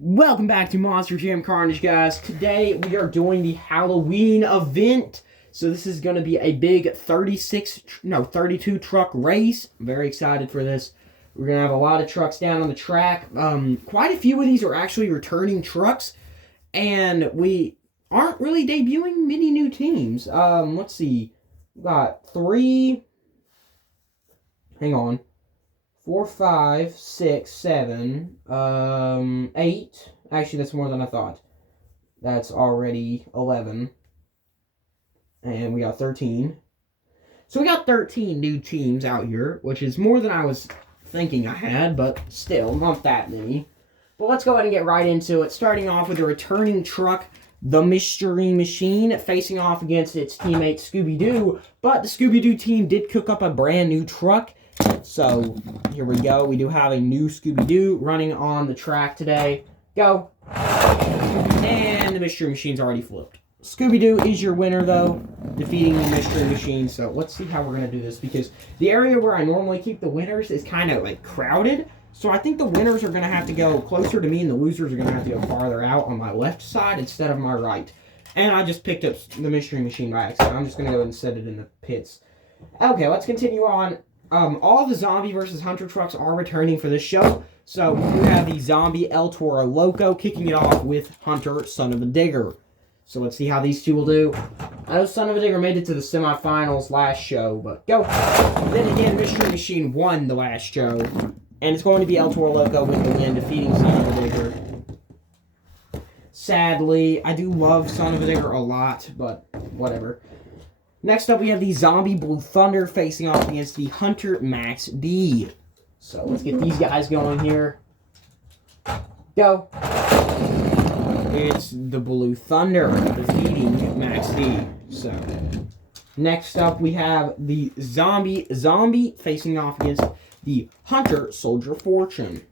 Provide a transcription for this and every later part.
Welcome back to Monster Jam Carnage, guys. Today we are doing the Halloween event. So this is going to be a big 32 truck race. I'm very excited for this. We're going to have a lot of trucks down on the track. Quite a few of these are actually returning trucks. And we aren't really debuting many new teams. Let's see. We got 3. Hang on. 4, 5, 6, 7, 8. Actually, that's more than I thought. That's already 11. And we got 13. So we got 13 new teams out here, which is more than I was thinking I had, but still, not that many. But let's go ahead and get right into it. Starting off with a returning truck, the Mystery Machine, facing off against its teammate Scooby-Doo. But the Scooby-Doo team did cook up a brand new truck. So, here we go. We do have a new Scooby-Doo running on the track today. Go. And the Mystery Machine's already flipped. Scooby-Doo is your winner, though, defeating the Mystery Machine. So, let's see how we're going to do this, because the area where I normally keep the winners is kind of, crowded. So, I think the winners are going to have to go closer to me, and the losers are going to have to go farther out on my left side instead of my right. And I just picked up the Mystery Machine by accident. I'm just going to go and set it in the pits. Okay, let's continue on. All of the Zombie versus Hunter trucks are returning for this show. So, we have the Zombie El Toro Loco kicking it off with Hunter, Son of a Digger. So, let's see how these two will do. I know Son of a Digger made it to the semifinals last show, but go. Then again, Mystery Machine won the last show. And it's going to be El Toro Loco with the win, defeating Son of a Digger. Sadly, I do love Son of a Digger a lot, but whatever. Next up, we have the Zombie Blue Thunder facing off against the Hunter Max D. So, let's get these guys going here. Go. It's the Blue Thunder defeating Max D. So, next up, we have the Zombie facing off against the Hunter Soldier Fortune.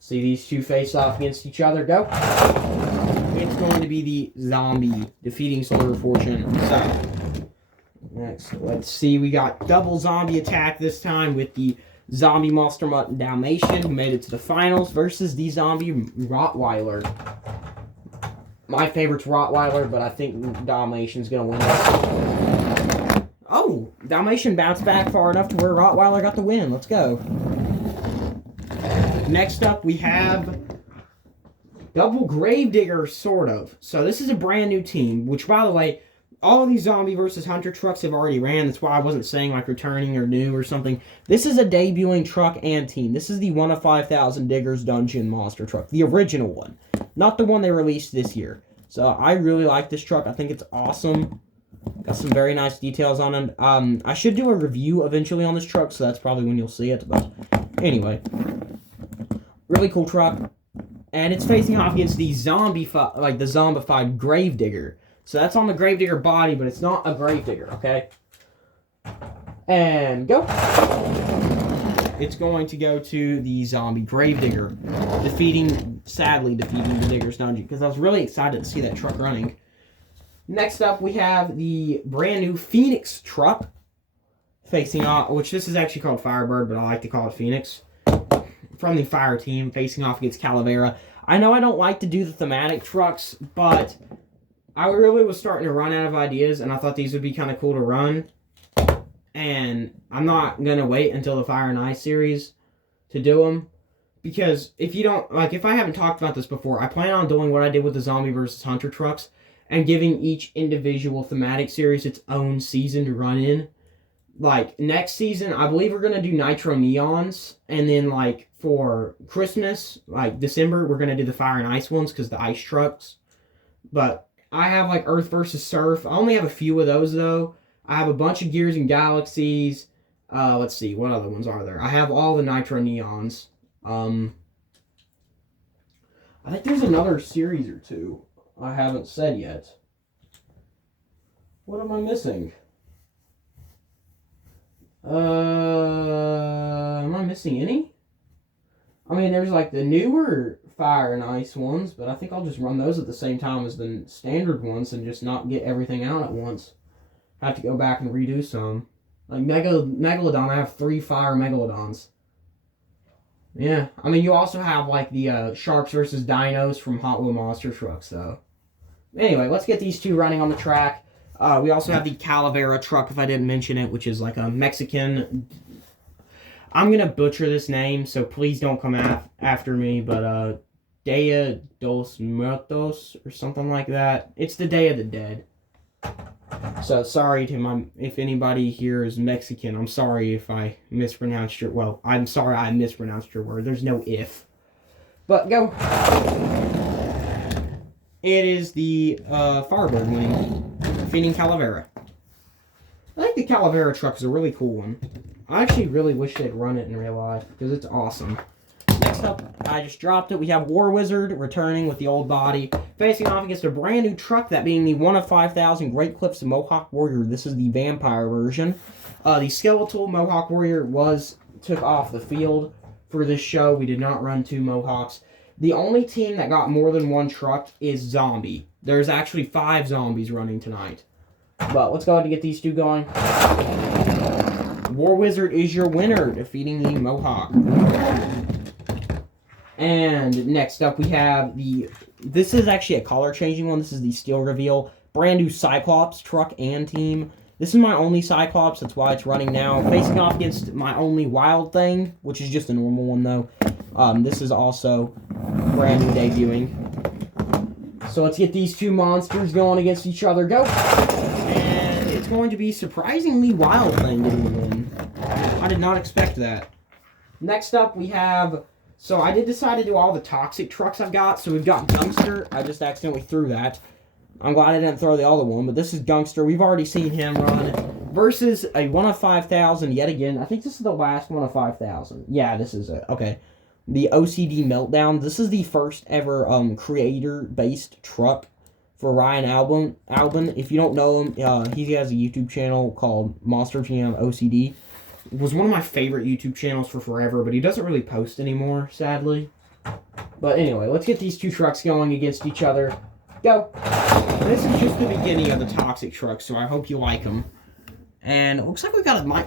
See these two face off against each other. Go. It's going to be the Zombie defeating Soldier Fortune. So, next, let's see. We got double zombie attack this time with the Zombie Monster Mutt Dalmatian, who made it to the finals, versus the Zombie Rottweiler. My favorite's Rottweiler, but I think Dalmatian's going to win this. Oh, Dalmatian bounced back far enough to where Rottweiler got the win. Let's go. Next up, we have Double Gravedigger, sort of. So this is a brand new team, which, by the way, all of these Zombie versus Hunter trucks have already ran. That's why I wasn't saying, returning or new or something. This is a debuting truck and team. This is the 1 of 5,000 Diggers Dungeon Monster truck. The original one. Not the one they released this year. So I really like this truck. I think it's awesome. Got some very nice details on it. I should do a review eventually on this truck, so that's probably when you'll see it. But anyway. Really cool truck. And it's facing off against the zombified Gravedigger. So that's on the Gravedigger body, but it's not a Gravedigger, okay? And go. It's going to go to the Zombie Gravedigger, sadly defeating the Digger's Dungeon, because I was really excited to see that truck running. Next up, we have the brand new Phoenix truck facing off, which this is actually called Firebird, but I like to call it Phoenix. From the Fire team, facing off against Calavera. I know I don't like to do the thematic trucks, but I really was starting to run out of ideas, and I thought these would be kind of cool to run. And I'm not going to wait until the Fire and Ice series to do them. Because if I haven't talked about this before, I plan on doing what I did with the Zombie versus Hunter trucks, and giving each individual thematic series its own season to run in. Next season, I believe we're going to do Nitro Neons, and then, for Christmas, December, we're going to do the Fire and Ice ones, because the ice trucks. But I have, Earth versus Surf. I only have a few of those, though. I have a bunch of Gears and Galaxies. Let's see, what other ones are there? I have all the Nitro Neons. I think there's another series or two I haven't said yet. What am I missing? Am I missing any? I mean, there's the newer Fire and Ice ones, but I think I'll just run those at the same time as the standard ones and just not get everything out at once. Have to go back and redo some. Megalodon, I have 3 Fire Megalodons. Yeah, I mean, you also have like the Sharks versus Dinos from Hot Wheel Monster Trucks, though. Anyway, let's get these two running on the track. We also have the Calavera truck, if I didn't mention it, which is like a Mexican. I'm gonna butcher this name, so please don't come after me. But Dia dos Muertos or something like that. It's the Day of the Dead. So sorry to if anybody here is Mexican. I'm sorry if I mispronounced your. Well, I'm sorry I mispronounced your word. There's no if. But go. It is the Firebird winning, defeating Calavera. I think the Calavera truck is a really cool one. I actually really wish they'd run it in real life because it's awesome. Next up, I just dropped it. We have War Wizard returning with the old body, facing off against a brand new truck, that being the 1 of 5,000 Great Clips Mohawk Warrior. This is the vampire version. The skeletal Mohawk Warrior took off the field for this show. We did not run 2 Mohawks. The only team that got more than 1 truck is Zombie. There's actually 5 zombies running tonight. But let's go ahead and get these two going. War Wizard is your winner, defeating the Mohawk. And next up we have this is actually a color changing one. This is the Steel Reveal. Brand new Cyclops truck and team. This is my only Cyclops, that's why it's running now. Facing off against my only Wild Thing, which is just a normal one though. This is also brand new debuting. So let's get these two monsters going against each other. Go! And it's going to be surprisingly Wild Thing getting the win. I did not expect that. Next up we have... So I did decide to do all the toxic trucks I've got. So we've got Gungster. I just accidentally threw that. I'm glad I didn't throw the other one, but this is Gungster. We've already seen him run. Versus a 1 of 5,000 yet again. I think this is the last 1 of 5,000. Yeah, this is it. Okay. The OCD Meltdown. This is the first ever creator-based truck for Ryan Albin. If you don't know him, he has a YouTube channel called Monster Jam OCD. It was one of my favorite YouTube channels for forever, but he doesn't really post anymore, sadly. But anyway, let's get these two trucks going against each other. Go! This is just the beginning of the toxic trucks, so I hope you like them. And it looks like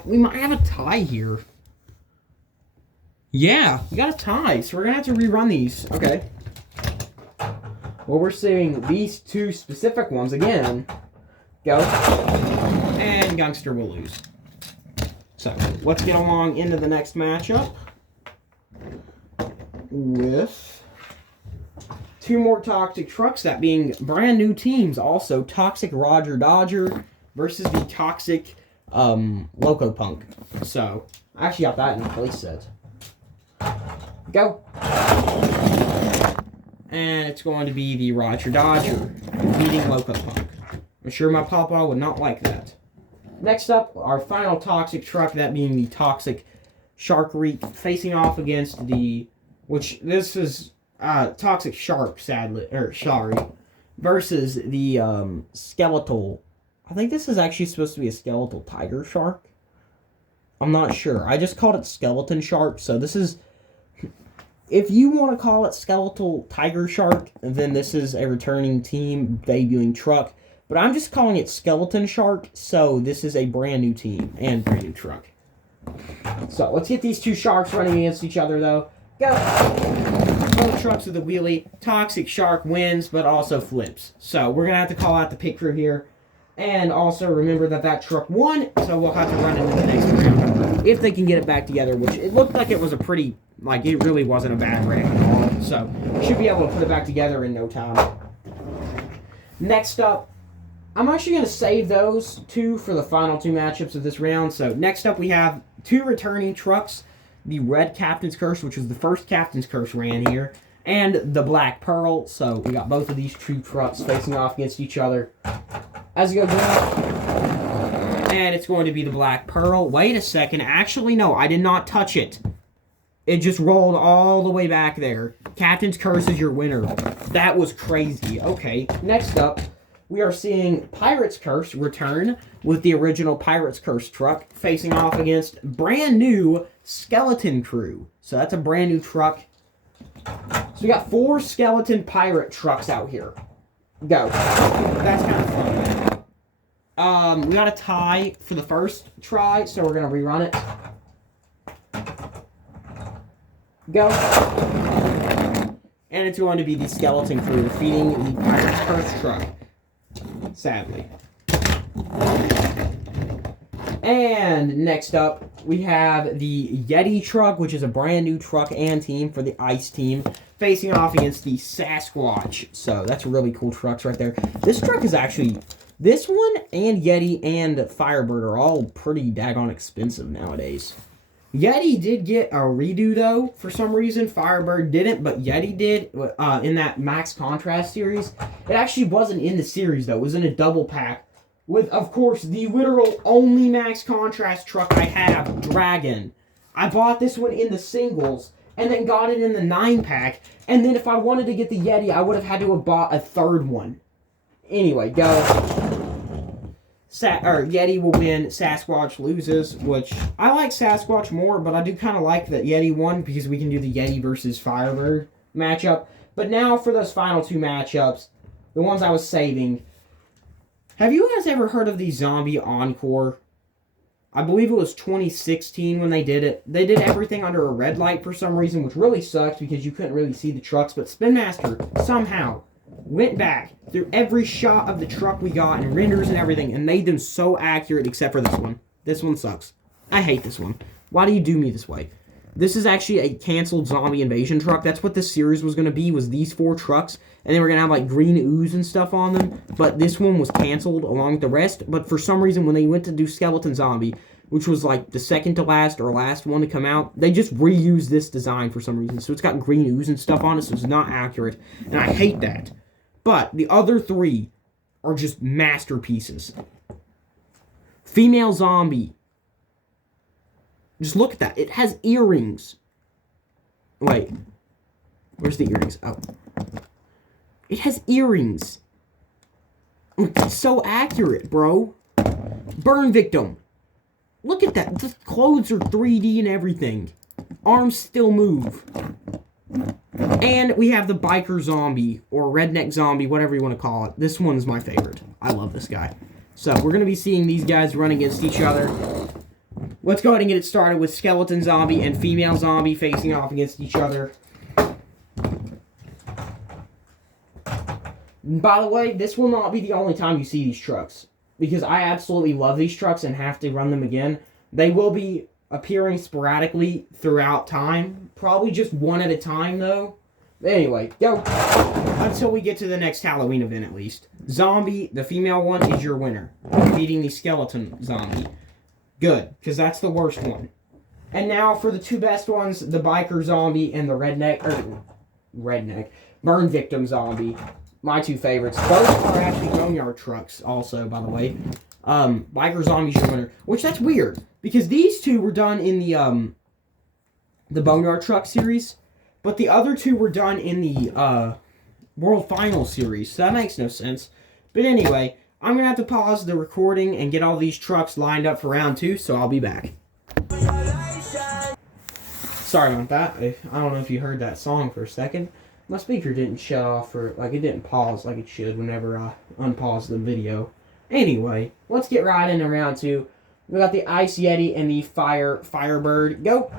we might have a tie here. Yeah, we got a tie, so we're gonna have to rerun these. Okay. Well, we're seeing these two specific ones again. Go. And Gungster will lose. So, let's get along into the next matchup with 2 more toxic trucks, that being brand new teams also. Toxic Roger Dodger versus the toxic Loco Punk. So, I actually got that in the place set. Go! And it's going to be the Roger Dodger beating Loco Punk. I'm sure my papa would not like that. Next up, our final toxic truck, that being the toxic Shark Reek, facing off against the, this is toxic Shark, versus the skeletal. I think this is actually supposed to be a skeletal Tiger Shark. I'm not sure. I just called it Skeleton Shark, so this is, if you want to call it Skeletal Tiger Shark, then this is a returning team debuting truck. But I'm just calling it Skeleton Shark, so this is a brand new team and brand new truck. So let's get these two sharks running against each other, though. Go! Both trucks with a wheelie. Toxic Shark wins, but also flips. So we're going to have to call out the picture here. And also remember that truck won, so we'll have to run into the next round. If they can get it back together, which it looked like it was a pretty, it really wasn't a bad wreck at all. So we should be able to put it back together in no time. Next up, I'm actually going to save those 2 for the final 2 matchups of this round. So next up we have 2 returning trucks. The Red Captain's Curse, which was the first Captain's Curse ran here. And the Black Pearl. So we got both of these 2 trucks facing off against each other. As you go down. And it's going to be the Black Pearl. Wait a second. Actually, no. I did not touch it. It just rolled all the way back there. Captain's Curse is your winner. That was crazy. Okay. Next up, we are seeing Pirate's Curse return with the original Pirate's Curse truck facing off against brand new Skeleton Crew. So that's a brand new truck. So we got 4 skeleton pirate trucks out here. Go. That's kind of fun. We got a tie for the first try, so we're going to rerun it. Go. And it's going to be the skeleton crew defeating the Pirate's Curse truck. Sadly. And next up, we have the Yeti truck, which is a brand new truck and team for the Ice team, facing off against the Sasquatch. So that's really cool trucks right there. This truck is actually, this one and Yeti and Firebird are all pretty daggone expensive nowadays. Yeti did get a redo, though, for some reason. Firebird didn't, but Yeti did in that Max Contrast series. It actually wasn't in the series, though. It was in a double pack with, of course, the literal only Max Contrast truck I have, Dragon. I bought this one in the singles and then got it in the 9-pack. And then if I wanted to get the Yeti, I would have had to have bought a third one. Anyway, go. Yeti will win, Sasquatch loses, which I like Sasquatch more, but I do kind of like that Yeti won because we can do the Yeti versus Firebird matchup. But now for those final two matchups, the ones I was saving. Have you guys ever heard of the Zombie Encore? I believe it was 2016 when they did it. They did everything under a red light for some reason, which really sucks because you couldn't really see the trucks, but Spin Master somehow went back through every shot of the truck we got and renders and everything and made them so accurate except for this one. This one sucks. I hate this one. Why do you do me this way? This is actually a canceled zombie invasion truck. That's what this series was going to be, was these 4 trucks. And they were going to have like green ooze and stuff on them. But this one was canceled along with the rest. But for some reason when they went to do Skeleton Zombie, which was like the second to last or last one to come out, they just reused this design for some reason. So it's got green ooze and stuff on it, so it's not accurate. And I hate that. But the other 3 are just masterpieces. Female zombie. Just look at that. It has earrings. Wait. Where's the earrings? Oh. It has earrings. It's so accurate, bro. Burn victim. Look at that. The clothes are 3D and everything. Arms still move. And we have the biker zombie, or redneck zombie, whatever you want to call it. This one is my favorite. I love this guy. So, we're going to be seeing these guys run against each other. Let's go ahead and get it started with skeleton zombie and female zombie facing off against each other. By the way, this will not be the only time you see these trucks, because I absolutely love these trucks and have to run them again. They will be appearing sporadically throughout time. Probably just one at a time, though. Anyway, go. Until we get to the next Halloween event, at least. Zombie, the female one, is your winner. Defeating the skeleton zombie. Good, because that's the worst one. And now for the 2 best ones, the biker zombie and the burn victim zombie. My 2 favorites. Both are actually boneyard trucks also, by the way. Biker zombie's your winner. Which, that's weird. Because these 2 were done in the Boneyard Truck series, but the other 2 were done in the World Finals series, so that makes no sense. But anyway, I'm going to have to pause the recording and get all these trucks lined up for round 2, so I'll be back. Sorry about that. I don't know if you heard that song for a second. My speaker didn't shut off, or like it didn't pause like it should whenever I unpause the video. Anyway, let's get right into round 2. We got the Ice Yeti and the Firebird. Go!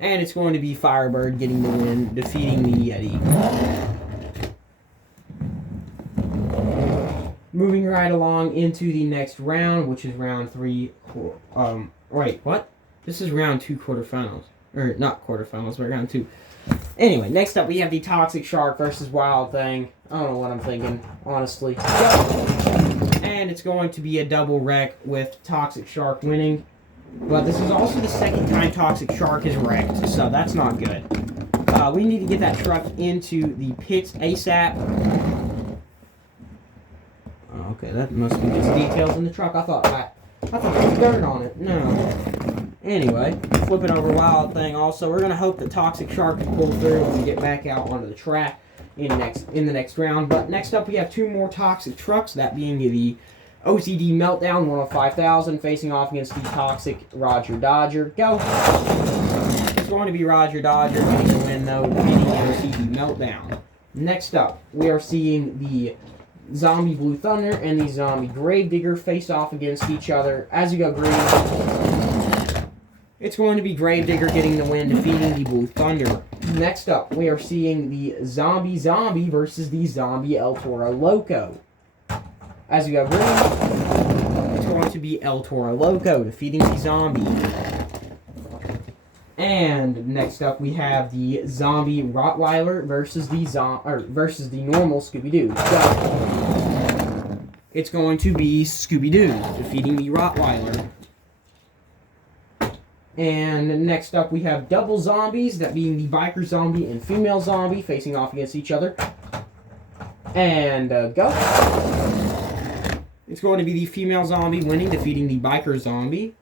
And it's going to be Firebird getting the win, defeating the Yeti. Moving right along into the next round, which is round 3. Wait, what? This is round 2 quarterfinals. Or, not quarterfinals, but round 2. Anyway, next up we have the Toxic Shark versus Wild Thing. I don't know what I'm thinking, honestly. Go! And it's going to be a double wreck with Toxic Shark winning. But this is also the second time Toxic Shark is wrecked, so that's not good. We need to get that truck into the pits ASAP. Oh, okay, that must be just details in the truck. I thought there was dirt on it. No. Anyway, flipping over Wild Thing also. We're going to hope that Toxic Shark can pull through and get back out onto the track in the next round. But next up, we have 2 more Toxic trucks, that being the OCD Meltdown 105,000 facing off against the Toxic Roger Dodger. Go! It's going to be Roger Dodger getting the win, though, defeating the OCD Meltdown. Next up, we are seeing the Zombie Blue Thunder and the Zombie Gravedigger face off against each other. As you go green, It's going to be Gravedigger getting the win, defeating the Blue Thunder. Next up, we are seeing the Zombie versus the Zombie El Toro Loco. As we go green, it's going to be El Toro Loco defeating the Zombie. And next up, we have the Zombie Rottweiler versus the normal Scooby-Doo. So, it's going to be Scooby-Doo defeating the Rottweiler. And next up, we have double zombies, that being the biker zombie and female zombie, facing off against each other. And go. It's going to be the female zombie winning, defeating the biker zombie.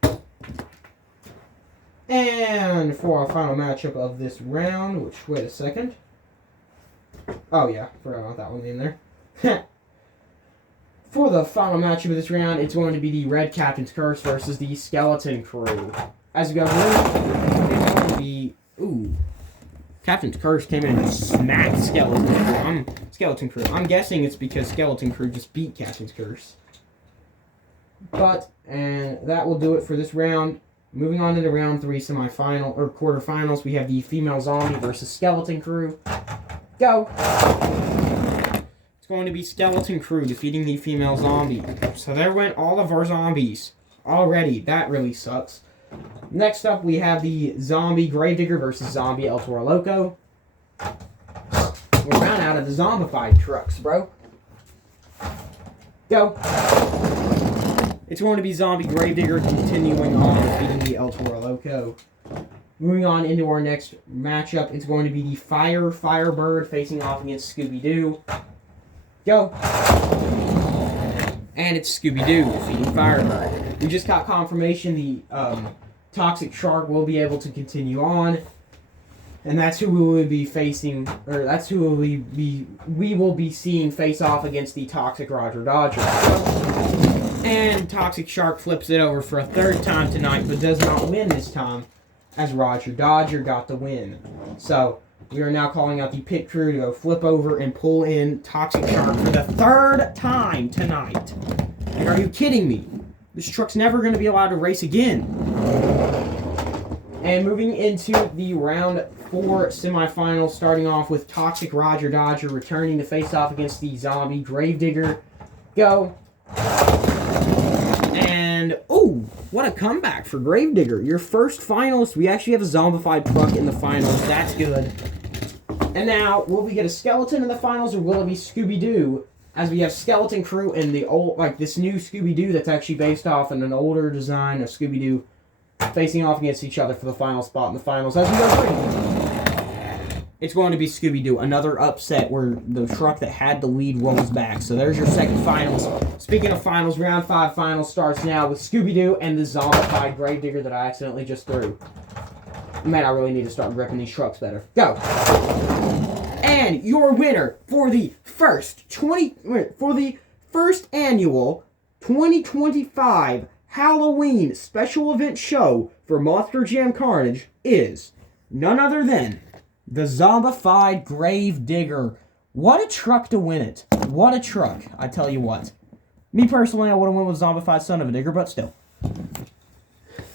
And for our final matchup of this round, which, wait a second. Oh yeah, forgot about that one in there. For the final matchup of this round, it's going to be the Red Captain's Curse versus the Skeleton Crew. As we go through, it's going to be... Ooh. Captain's Curse came in and smacked Skeleton Crew. I'm guessing it's because Skeleton Crew just beat Captain's Curse. And that will do it for this round. Moving on to the round 3 semifinal, or quarterfinals, we have the Female Zombie versus Skeleton Crew. Go! It's going to be Skeleton Crew defeating the Female Zombie. So there went all of our zombies. Already, that really sucks. Next up, we have the Zombie Gravedigger versus Zombie El Toro Loco. We're running out of the zombified trucks, bro. Go. It's going to be Zombie Gravedigger continuing on defeating the El Toro Loco. Moving on into our next matchup, it's going to be the Firebird facing off against Scooby-Doo. Go. And it's Scooby-Doo defeating Firebird. We just got confirmation the Toxic Shark will be able to continue on. And that's who we will be facing, or that's who we will be seeing face off against the Toxic Roger Dodger. And Toxic Shark flips it over for a third time tonight, but does not win this time, as Roger Dodger got the win. So, we are now calling out the pit crew to go flip over and pull in Toxic Shark for the third time tonight. And are you kidding me? This truck's never going to be allowed to race again. And moving into the round 4 semifinals, starting off with Toxic Roger Dodger returning to face off against the Zombie Gravedigger. Go. And, oh, what a comeback for Gravedigger. Your first finalist. We actually have a zombified truck in the finals. That's good. And now, will we get a skeleton in the finals, or will it be Scooby-Doo? As we have Skeleton Crew and the old, this new Scooby-Doo that's actually based off in an older design of Scooby-Doo facing off against each other for the final spot in the finals. As we go through, it's going to be Scooby-Doo. Another upset where the truck that had the lead rolls back. So there's your second finals. Speaking of finals, round 5 finals starts now with Scooby-Doo and the zombified Gravedigger that I accidentally just threw. Man, I really need to start gripping these trucks better. Go! And your winner for the first annual 2025 Halloween special event show for Monster Jam Carnage is none other than the zombified Gravedigger. What a truck to win it. What a truck. I tell you what. Me personally, I would have went with zombified son of a digger, but still.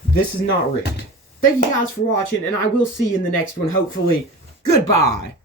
This is not rigged. Thank you guys for watching, and I will see you in the next one, hopefully. Goodbye.